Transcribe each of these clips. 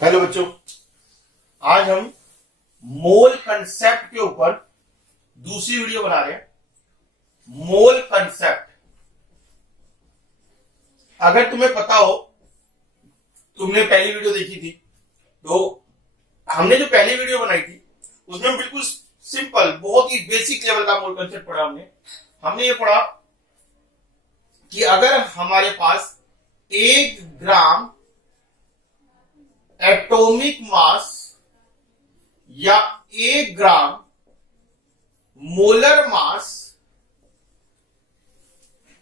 Hello बच्चों, आज हम मोल कंसेप्ट के ऊपर दूसरी वीडियो बना रहे हैं। मोल कंसेप्ट, अगर तुम्हें पता हो, तुमने पहली वीडियो देखी थी, तो हमने जो पहली वीडियो बनाई थी उसमें बिल्कुल सिंपल, बहुत ही बेसिक लेवल का मोल कंसेप्ट पढ़ा। हमने ये पढ़ा कि अगर हमारे पास 1 ग्राम एटॉमिक मास या 1 ग्राम मोलर मास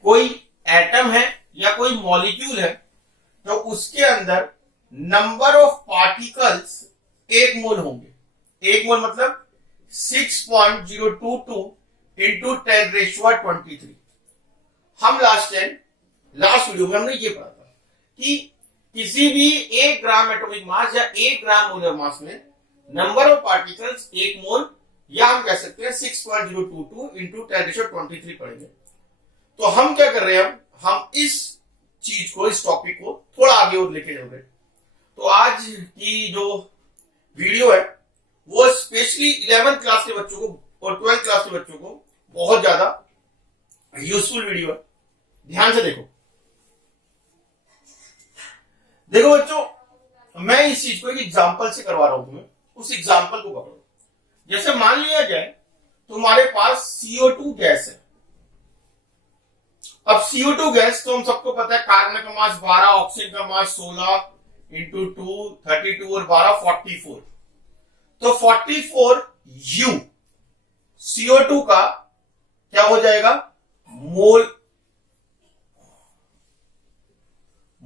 कोई एटम है या कोई मॉलिक्यूल है, तो उसके अंदर नंबर ऑफ पार्टिकल्स 1 मोल होंगे। 1 मोल मतलब 6.022 इंटू 10⁻23। हम लास्ट वीडियो में हमने ये पढ़ा था कि किसी भी 1 ग्राम एटॉमिक मास या 1 ग्राम मोलर मास में नंबर ऑफ पार्टिकल्स 1 मोल, या हम कह सकते हैं 6.022 इंटू 10⁻23 पढ़ेंगे। तो हम क्या कर रहे हैं, हम इस चीज को, इस टॉपिक को थोड़ा आगे और लेके चल रहे हैं। तो आज की जो वीडियो है वो स्पेशली 11th क्लास के बच्चों को और 12th क्लास के बच्चों को बहुत ज्यादा यूजफुल वीडियो है। ध्यान से देखो बच्चों, मैं इस चीज को एक एग्जांपल से करवा रहा हूं तुम्हें। उस एग्जांपल को पकड़ो। जैसे मान लिया जाए तुम्हारे पास CO2 गैस है। अब CO2 गैस तो हम सबको पता है, कार्बन का मास 12, ऑक्सीजन का मास 16 इंटू 2 32 और 12 44। तो 44U CO2 का क्या हो जाएगा,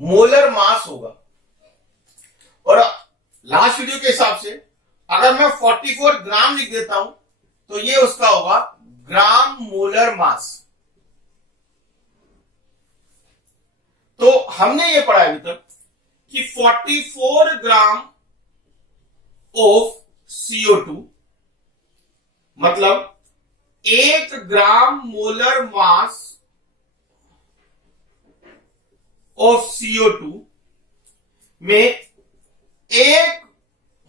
मोलर मास होगा। और लास्ट वीडियो के हिसाब से अगर मैं 44 ग्राम लिख देता हूं तो ये उसका होगा ग्राम मोलर मास। तो हमने ये पढ़ा अभी तक कि 44 ग्राम ऑफ CO2 मतलब 1 ग्राम मोलर मास ऑफ CO2 में 1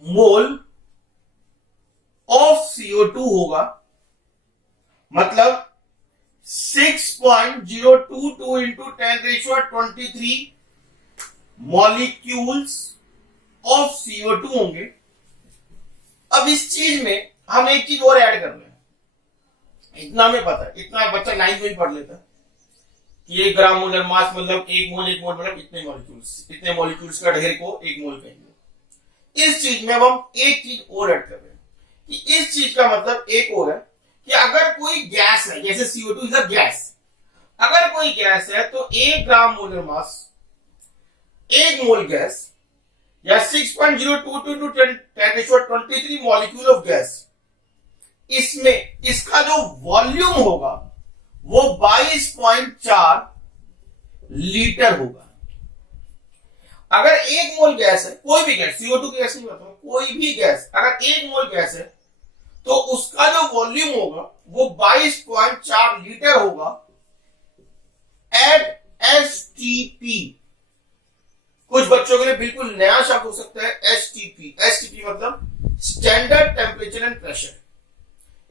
मोल ऑफ CO2 होगा, मतलब 6.022 इंटू 10⁻23 मॉलिक्यूल्स ऑफ CO2 होंगे। अब इस चीज में हम एक चीज और ऐड कर रहे हैं। इतना हमें पता है, इतना बच्चा 9th में ही पढ़ लेता है कि 1 ग्राम मोलर मास मतलब 1 मोल मतलब इतने मॉलिक्यूल्स का ढेर को 1 मोल कहेंगे। इस चीज में अब हम एक चीज और ऐड कर रहे हैं कि इस चीज का मतलब एक और है कि अगर कोई गैस है, जैसे CO2 इज अ गैस, अगर कोई गैस है तो 1 ग्राम मोलर मास 1 मोल गैस या 6.022 10⁻23 मॉलिक्यूल ऑफ गैस, इसमें इसका जो वॉल्यूम होगा वो 22.4 लीटर होगा। अगर 1 मोल गैस है, कोई भी गैस, CO2 की गैस नहीं बताऊं, कोई भी गैस अगर 1 मोल गैस है तो उसका जो वॉल्यूम होगा वो 22.4 लीटर होगा एट STP। कुछ बच्चों के लिए बिल्कुल नया शब्द हो सकता है STP। STP मतलब स्टैंडर्ड टेम्परेचर एंड प्रेशर।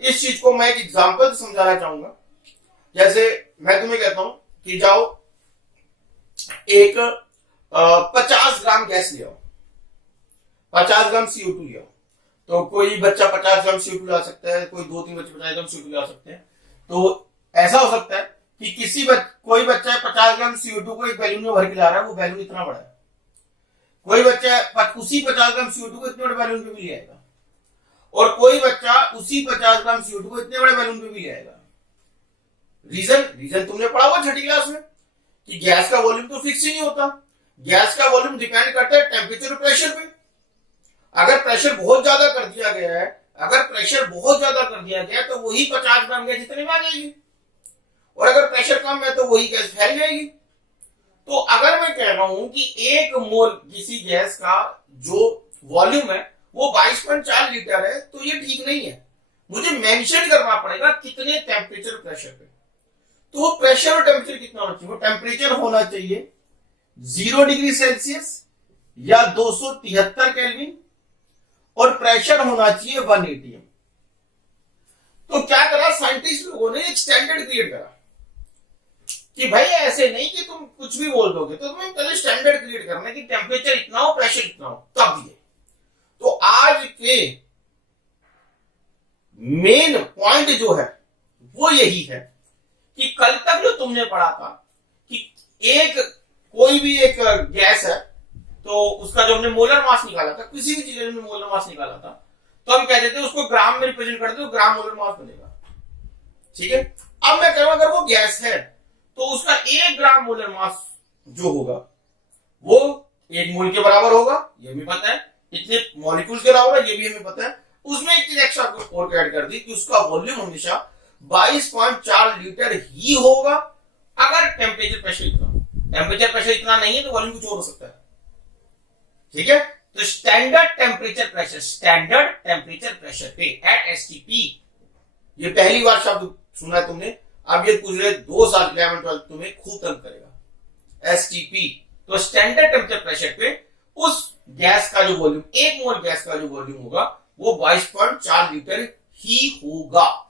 इस चीज को मैं एक एग्जांपल से समझाना चाहूंगा। जैसे मैं तुम्हें कहता हूं कि जाओ एक 50 ग्राम गैस ले आओ, 50 ग्राम CO2 ले आओ। तो कोई बच्चा 50 ग्राम CO2 ला सकता है, कोई 2-3 बच्चे 50 ग्राम CO2 ला सकते हैं। तो ऐसा हो सकता है कि कोई बच्चा 50 ग्राम CO2 को एक बैलून में भर के ला रहा है, वो बैलून इतना बड़ा है। कोई बच्चा उसी 50 ग्राम CO2 को इतने बड़े बैलून पे भी ले आएगा, और कोई बच्चा उसी 50 ग्राम CO2 को इतने बड़े बैलून पे भी ले आएगा। रीजन तुमने पढ़ा हुआ 6ठी क्लास में कि गैस का वॉल्यूम तो फिक्स ही नहीं होता। गैस का वॉल्यूम डिपेंड करता है टेम्परेचर और प्रेशर पे। अगर प्रेशर बहुत ज्यादा कर दिया गया है, तो वही 50 ग्राम गैस इतने में आ जाएगी, और अगर प्रेशर कम है तो वही गैस फैल जाएगी। तो अगर मैं कह रहा हूं कि 1 मोल किसी गैस का जो वॉल्यूम है वो 22.4 लीटर है, तो ये ठीक नहीं है। मुझे मेंशन करना पड़ेगा कितने टेम्परेचर प्रेशर पे। तो वो प्रेशर और टेम्परेचर कितना होना चाहिए, वो टेम्परेचर होना चाहिए 0 डिग्री सेल्सियस या 273 केल्विन और प्रेशर होना चाहिए 1 atm। तो क्या करा साइंटिस्ट लोगों ने, एक स्टैंडर्ड क्रिएट करा कि भाई ऐसे नहीं कि तुम कुछ भी बोल दोगे, तो तुम्हें पहले स्टैंडर्ड क्रिएट करना है कि टेम्परेचर इतना हो, प्रेशर इतना हो, तब ये। तो आज के मेन पॉइंट जो है वो यही है कि कल तक जो तुमने पढ़ा था कि कोई भी एक गैस है, तो उसका जो हमने मोलर मास निकाला था, किसी भी चीज में हमने मोलर मास निकाला था, तो हम कहते थे उसको ग्राम में रिप्रेजेंट करते, तो ग्राम मोलर मास बनेगा। ठीक है, अब मैं कहूं अगर वो गैस है तो उसका 1 ग्राम मोलर मास जो होगा वो 1 मोल के बराबर होगा, ये भी पता है, इतने मॉलिक्यूल्स के बराबर है, ये भी हमें पता है। उसमें एक चीज एक्स्ट्रा और ऐड कर दी कि उसका वॉल्यूम हमेशा 22.4 लीटर ही होगा अगर टेम्परेचर प्रेशर इतना। टेम्परेचर प्रेशर इतना नहीं है तो वॉल्यूम कुछ और हो सकता है। ठीक है, तो स्टैंडर्ड टेम्परेचर प्रेशर पे एट एसटीपी, ये पहली बार शब्द सुना है तुमने, अब ये गुजरे 2 साल 11-12 तुम्हें खूब तंग करेगा। एसटीपी, तो स्टैंडर्ड टेम्परेचर प्रेशर पे उस गैस का जो वॉल्यूम, 1 मोल गैस का जो वॉल्यूम होगा वो 22.4 लीटर ही होगा।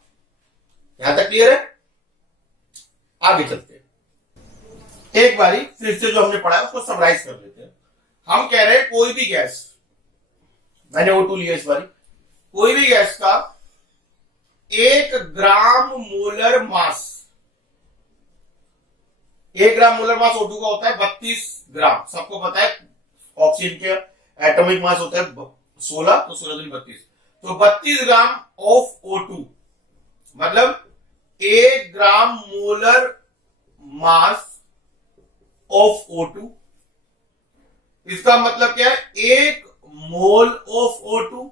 यहां तक क्लियर है? आगे चलते हैं, एक बारी फिर से जो हमने पढ़ा है उसको समराइज कर लेते हैं। हम कह रहे हैं कोई भी गैस, मैंने O2 लिया इस बारी, कोई भी गैस का 1 ग्राम मोलर मास, 1 ग्राम मोलर मास O2 का होता है 32 ग्राम, सबको पता है। ऑक्सीजन के एटॉमिक मास होता है 16, तो 16 दूनी 32, तो 32 ग्राम ऑफ O2 मतलब 1 ग्राम मोलर मास ऑफ O2। इसका मतलब क्या है, 1 मोल ऑफ O2,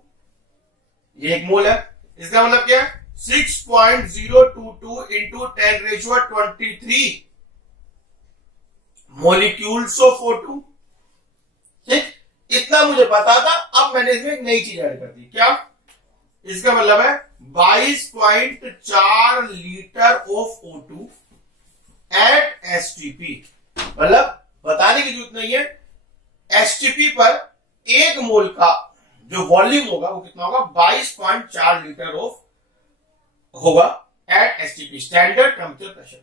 ये 1 मोल है। इसका मतलब क्या है, 6.022 इंटू 10⁻23 मॉलिक्यूल्स ऑफ O2। ठीक, इतना मुझे पता था, अब मैंने इसमें एक नई चीज ऐड कर दी। क्या? इसका मतलब है 22.4 litre of O2 eight STP. मतलब बताने की जरूरत नहीं है, एसटीपी पर 1 मोल का जो वॉल्यूम होगा वो कितना होगा, 22.4 लीटर ऑफ होगा at STP, standard temperature pressure.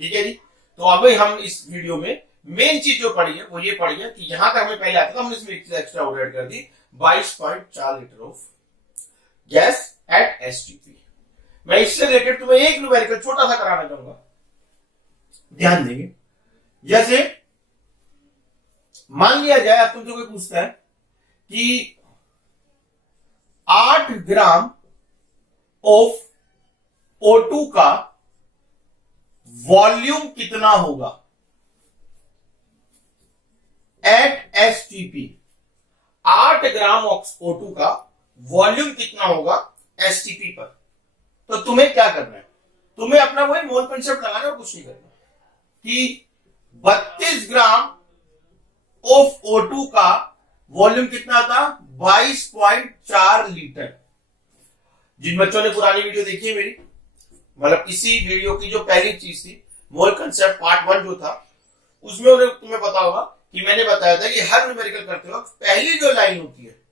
ठीक है जी, तो अभी हम इस वीडियो में मेन चीज जो पढ़ी है वो ये पढ़ी है कि यहां तक हमें पहले आता था, हमने इसमें एक चीज एक्स्ट्रा ऐड कर दी, 22.4 litre of gas at STP. मैं इससे रिलेटेड तुम्हें एक न्यूमेरिकल छोटा सा कराना चाहूंगा, ध्यान देंगे। जैसे मान लिया जाए, अब तुमसे कोई पूछता है कि 8 ग्राम ऑफ O2 का वॉल्यूम कितना होगा एट एसटीपी। 8 ग्राम O2 का वॉल्यूम कितना होगा एसटीपी पर। तो तुम्हें क्या करना है, तुम्हें अपना वही मोल कंसेप्ट लगाना और कुछ नहीं करना कि 32 ग्राम ऑफ O2 का वॉल्यूम कितना था, 22.4 लीटर। जिन बच्चों ने पुरानी वीडियो देखी है मेरी, मतलब इसी वीडियो की जो पहली चीज थी मोल कंसेप्ट पार्ट 1 जो था, उसमें तुम्हें पता होगा कि मैंने बताया था कि हर न्यूमेरिकल करते वक्त पहली जो लाइन होती है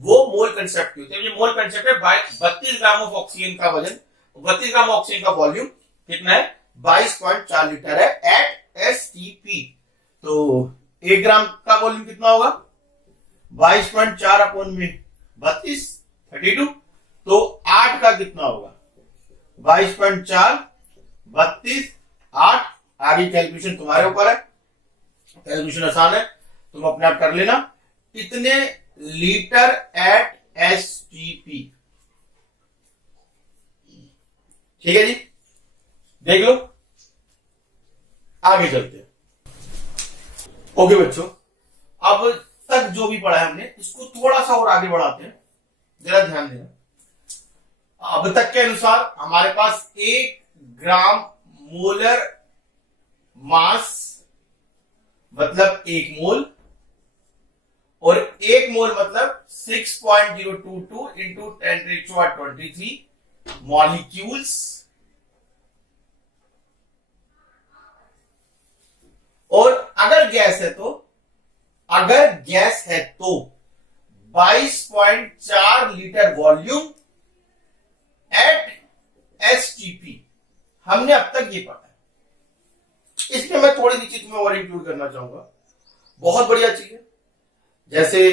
वो मोल कंसेप्ट की होती है। ये मोल कंसेप्ट है 32 ग्राम ऑफ ऑक्सीजन का वजन, 32 ग्राम ऑक्सीजन का वॉल्यूम कितना है, 22.4 लीटर है एट एसटीपी। तो 1 ग्राम का वॉल्यूम कितना होगा, 22.4 अपॉन में 32, 32। तो 8 का कितना होगा, 22.4 32 8। आगे कैलकुलेशन तुम्हारे ऊपर है, कैलकुलेशन आसान है, तुम अपने आप कर लेना। कितने लीटर एट एसटीपी, ठीक है जी, देख लो। आगे चलते हैं। ओके बच्चों, अब तक जो भी पढ़ा है हमने इसको थोड़ा सा और आगे बढ़ाते हैं, जरा ध्यान देना। अब तक के अनुसार हमारे पास 1 ग्राम मोलर मास मतलब 1 मोल, और 1 मोल मतलब 6.022 इंटू 10⁻23 मॉलिक्यूल्स। और अगर गैस है तो अगर गैस है तो 22.4 लीटर वॉल्यूम एट एसटीपी। हमने अब तक ये पढ़ा है। इसमें मैं थोड़ी सी चीज में और इंक्लूड करना चाहूंगा, बहुत बढ़िया चीज है। जैसे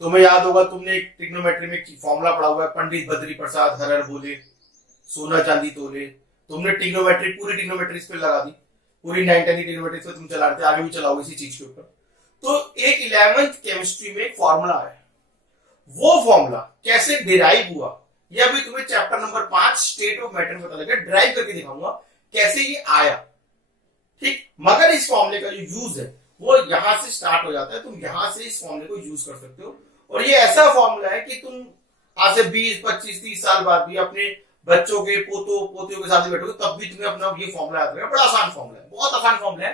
तुम्हें याद होगा, तुमने एक ट्रिग्नोमेट्री में फॉर्मूला पढ़ा हुआ है, पंडित बद्री प्रसाद हरर बोले सोना चांदी तोले। तुमने ट्रिग्नोमेट्री पूरी ट्रिग्नोमेट्री इस पे लगा दी, पूरी 910 ट्रिग्नोमेट्री पे तुम चला रहे थे, आगे भी चलाओगे इसी चीज के ऊपर। तो एक 11th केमिस्ट्री में एक फॉर्मूला है, वो फॉर्मूला कैसे डिराइव हुआ ये अभी तुम्हें chapter number 5 state of matter में पता लगेगा। ड्राइव करके दिखाऊंगा कैसे ये आया, ठीक। मगर इस फॉर्मूले का जो यूज है वो यहां से स्टार्ट हो जाता है, तुम यहां से इस फॉर्मूले को यूज कर सकते हो। और ये ऐसा फॉर्मूला है कि तुम आज से 20, 25, 30 साल बाद भी अपने बच्चों के पोतियों के साथ ही बैठोगे तब भी तुम्हें अपना ये फॉर्मूला याद रहेगा। बड़ा आसान फॉर्मूला है, बहुत आसान फॉर्मूला है।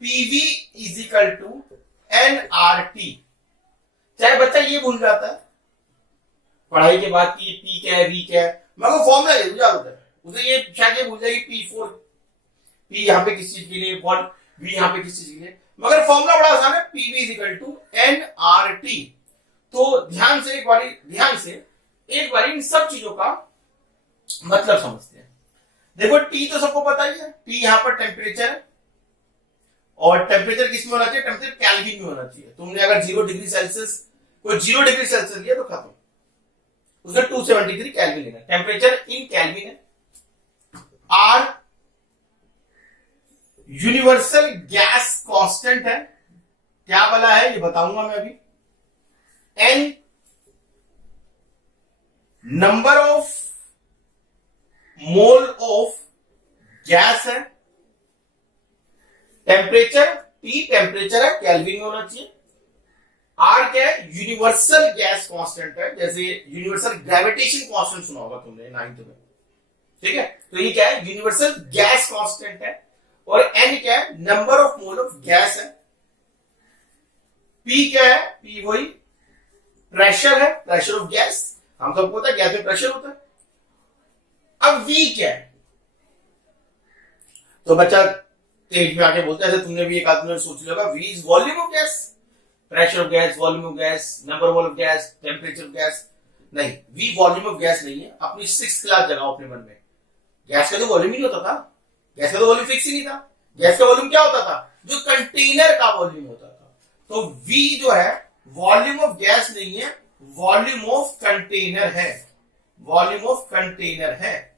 PV is equal to nRT. चाहे बच्चा ये भूल जाता है पढ़ाई के बाद कि पी क्या है, वी क्या है, मगर फॉर्मूला याद होता है उसे। ये शायद ये भूल जाएगी P4, पी यहाँ पे किस चीज के लिए, वी यहाँ पे किस चीज के लिए, मगर फॉर्मूला बड़ा आसान है। PV is equal to nRT. तो ध्यान से एक बार इन सब चीजों का मतलब समझते हैं। देखो टी तो सबको पता ही है, टी यहां पर टेम्परेचर है, और टेम्परेचर किस में होना चाहिए, टेम्परेचर केल्विन में होना चाहिए। तुमने अगर 0 डिग्री सेल्सियस कोई 0 डिग्री सेल्सियस लिया तो खत्म, उसे 273 केल्विन लेना। टेम्परेचर इन केल्विन है। आर यूनिवर्सल गैस कांस्टेंट है, क्या वाला है ये बताऊंगा मैं अभी। N number of mole of gas है। टेम्परेचर टी टेम्परेचर है, केल्विन में होना चाहिए। आर क्या है, यूनिवर्सल गैस कांस्टेंट है, जैसे यूनिवर्सल ग्रेविटेशन कांस्टेंट सुना होगा तुमने 9th में, ठीक है। तो ये क्या है, यूनिवर्सल गैस कांस्टेंट है। और एन क्या है, number of mole of gas है। पी क्या है, पी वही प्रेशर है, प्रेशर ऑफ गैस, हम सबको पता है गैस में प्रेशर होता है। अब वी क्या है, तो बच्चा तेज में आके बोलता है, जैसे तुमने भी एक आदमी ने सोच लिया, V is volume of gas, pressure of gas, volume of gas, number mole of gas, temperature of gas. नहीं, वी वॉल्यूम ऑफ गैस नहीं है। अपनी 6th क्लास जगाओ अपने मन में। गैस का तो वॉल्यूम ही नहीं होता था, गैस का तो वॉल्यूम फिक्स ही नहीं था। गैस का वॉल्यूम क्या होता था, जो कंटेनर का वॉल्यूम होता था। तो वी जो है वॉल्यूम ऑफ गैस नहीं है, वॉल्यूम ऑफ कंटेनर है, वॉल्यूम ऑफ कंटेनर है,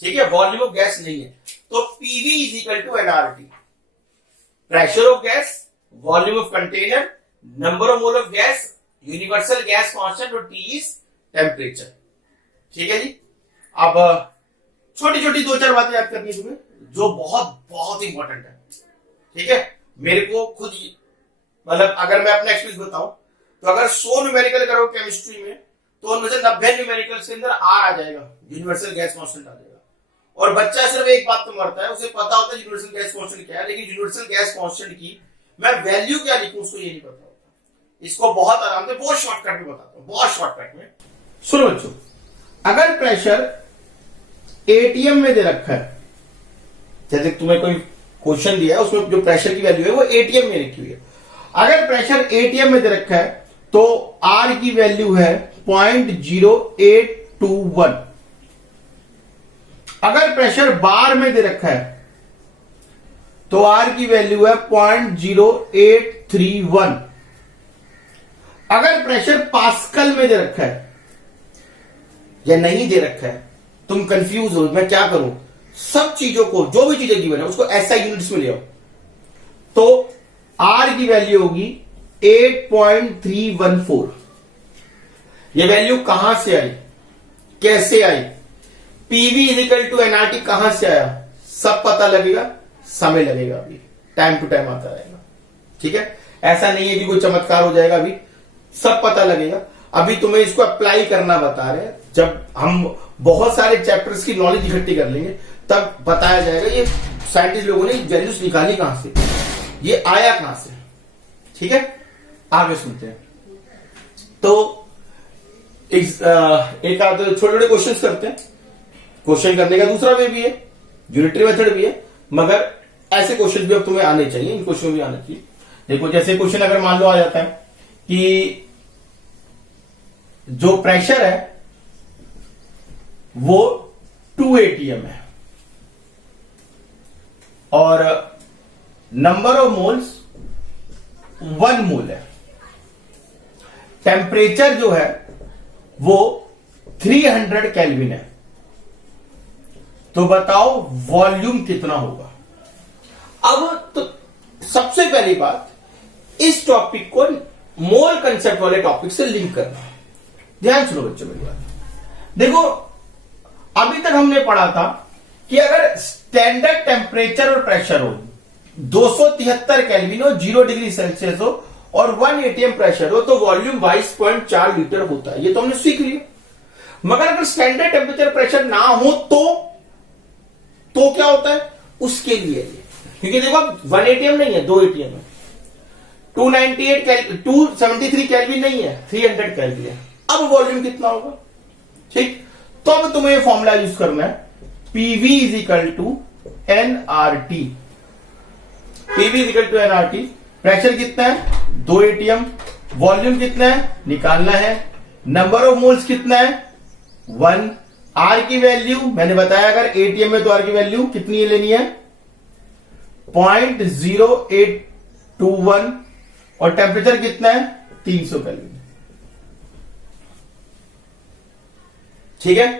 ठीक है, वॉल्यूम ऑफ गैस नहीं है। तो PV is equal to nRT, pressure of gas, volume of container, number of mole of gas, universal gas constant, और टी इज टेम्परेचर, ठीक है जी। अब छोटी छोटी 2-4 बातें याद करनी है तुम्हें जो बहुत बहुत इंपॉर्टेंट है, ठीक है। मेरे को खुद मतलब अगर मैं अपना एक्सपीरियंस बताऊं तो अगर 100 न्यूमेरिकल करो केमिस्ट्री में तो उनमें से 90 न्यूमेरिकल के अंदर आर आ जाएगा, यूनिवर्सल गैस कांस्टेंट आ जाएगा। और बच्चा सिर्फ एक बात तो मरता है, उसे पता होता है यूनिवर्सल गैस कांस्टेंट क्या है, लेकिन यूनिवर्सल गैस कांस्टेंट की मैं वैल्यू क्या लिखूं उसको ये नहीं पता होता। इसको बहुत आराम से बहुत शॉर्टकट में बताता हूं, बहुत शॉर्टकट में। सुनो बच्चों, अगर प्रेशर एटीएम में दे रखा है, जैसे तुम्हें कोई क्वेश्चन दिया है उसमें जो प्रेशर की वैल्यू है वो एटीएम में लिखी हुई है। अगर प्रेशर एटीएम में दे रखा है तो आर की वैल्यू है 0.0821। अगर प्रेशर बार में दे रखा है तो आर की वैल्यू है 0.0831। अगर प्रेशर पास्कल में दे रखा है या नहीं दे रखा है, तुम कंफ्यूज हो मैं क्या करूं, सब चीजों को जो भी चीजें गिवन है उसको एसआई यूनिट्स में ले आओ। तो आर की वैल्यू होगी 8.314। ये वैल्यू कहां से आई, कैसे आई, पीवी इजिकल टू एनआरटी कहां से आया, सब पता लगेगा, समय लगेगा, अभी टाइम टू टाइम आता रहेगा, ठीक है। ऐसा नहीं है कि कोई चमत्कार हो जाएगा, अभी सब पता लगेगा। अभी तुम्हें इसको अप्लाई करना बता रहे हैं, जब हम बहुत सारे चैप्टर्स की नॉलेज इकट्ठी कर लेंगे तब बताया जाएगा ये साइंटिस्ट लोगों ने वैल्यूज निकाली कहां से, ये आया कहां से, ठीक है। आगे सुनते हैं। तो एक आध छोटे छोटे क्वेश्चन करते हैं। क्वेश्चन करने का दूसरा वे भी है, यूनिटरी मेथड भी है, मगर ऐसे क्वेश्चन भी अब तुम्हें आने चाहिए, इन क्वेश्चन भी आने चाहिए। देखो जैसे क्वेश्चन अगर मान लो आ जाता है कि जो प्रेशर है वो 2 atm है और नंबर ऑफ मोल्स 1 मोल है, टेम्परेचर जो है वो 300 केल्विन है, तो बताओ वॉल्यूम कितना होगा। अब तो सबसे पहली बात, इस टॉपिक को मोल कंसेप्ट वाले टॉपिक से लिंक करना है। ध्यान सुनो बच्चों मेरी बात। देखो अभी तक हमने पढ़ा था कि अगर स्टैंडर्ड टेम्परेचर और प्रेशर हो 273 केल्विन हो, 0 डिग्री सेल्सियस हो और 1 atm प्रेशर हो तो वॉल्यूम 22.4 लीटर होता है। ये तो हमने सीख लिया। मगर अगर स्टैंडर्ड टेम्परेचर प्रेशर ना हो तो क्या होता है उसके लिए, क्योंकि देखो 1 atm नहीं है, 2 atm है, 273 केल्विन नहीं है, 300 केल्विन है। अब वॉल्यूम कितना होगा? ठीक, तो अब तुम्हें ये फॉर्मूला यूज करना है, PV is equal to nRT। PV is equal to nRT। Pressure कितना है? 2 atm। वॉल्यूम कितना है निकालना है। नंबर ऑफ मोल्स कितना है? 1। R की वैल्यू मैंने बताया, अगर atm में तो R की वैल्यू कितनी लेनी है? 0.0821 और टेम्परेचर कितना है? 300 केल्विन। ठीक है,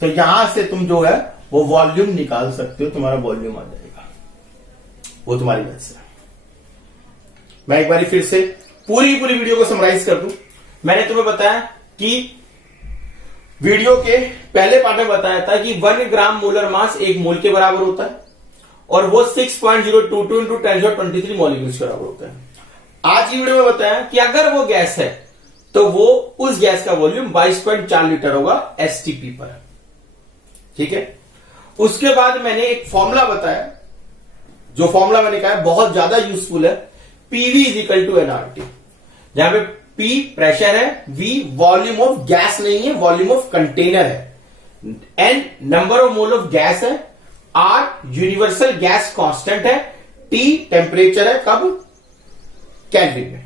तो यहां से तुम जो है वो वॉल्यूम निकाल सकते हो, तुम्हारा वॉल्यूम आ जाएगा, वो तुम्हारी बात से। मैं एक बार फिर से पूरी वीडियो को समराइज कर दूं। मैंने तुम्हें बताया कि वीडियो के पहले पार्ट में बताया था कि 1 ग्राम मोलर मास 1 मोल के बराबर होता है और वो 6.022 इंटू 1023 मॉलिक्यूल्स के बराबर होता है। आज की वीडियो में बताया कि अगर वो गैस है तो वो उस गैस का वॉल्यूम 22.4 लीटर होगा एसटीपी पर। ठीक है, उसके बाद मैंने एक फॉर्मूला बताया, जो फॉर्मूला मैंने कहा बहुत ज्यादा यूजफुल है, PV is equal to nRT, जहां पे पी प्रेशर है, वी वॉल्यूम ऑफ गैस नहीं है, वॉल्यूम ऑफ कंटेनर है, n number of mole of gas है, आर यूनिवर्सल गैस कांस्टेंट है, टी टेम्परेचर है, कब? केल्विन में।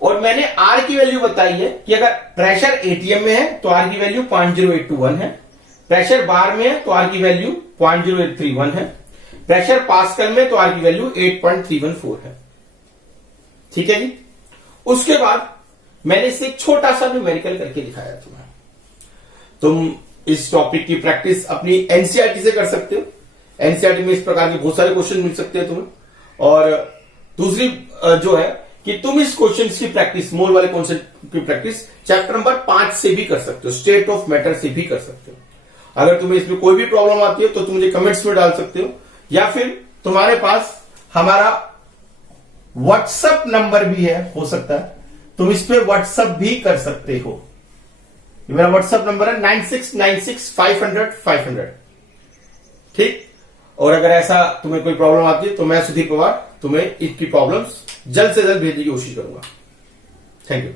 और मैंने आर की वैल्यू बताई है कि अगर प्रेशर एटीएम में है तो आर की वैल्यू 0.0821 है, प्रेशर बार में है तो आर की वैल्यू 0.0831 है, प्रेशर पास्कल में तो आर की वैल्यू 8.314 है। ठीक है जी। उसके बाद मैंने इसे एक छोटा सा न्यूमेरिकल करके दिखाया तुम्हें। तुम इस टॉपिक की प्रैक्टिस अपनी एनसीईआरटी से कर सकते हो। एनसीईआरटी में इस प्रकार के बहुत सारे क्वेश्चन मिल सकते हैं तुम्हें। और दूसरी जो है कि तुम इस क्वेश्चन की प्रैक्टिस, मोल वाले कॉन्सेप्ट की प्रैक्टिस चैप्टर नंबर 5 से भी कर सकते हो, स्टेट ऑफ मैटर से भी कर सकते हो। अगर तुम्हें इसमें कोई भी प्रॉब्लम आती है तो तुम मुझे कमेंट्स में डाल सकते हो, या फिर तुम्हारे पास हमारा व्हाट्सएप नंबर भी है, हो सकता है तुम इस पे व्हाट्सएप भी कर सकते हो। मेरा व्हाट्सएप नंबर है 9696500500। ठीक, और अगर ऐसा तुम्हें कोई प्रॉब्लम आती है तो मैं सुधीर पवार तुम्हें इसकी प्रॉब्लम्स जल्द से जल्द भेजने की कोशिश करूंगा। Thank you.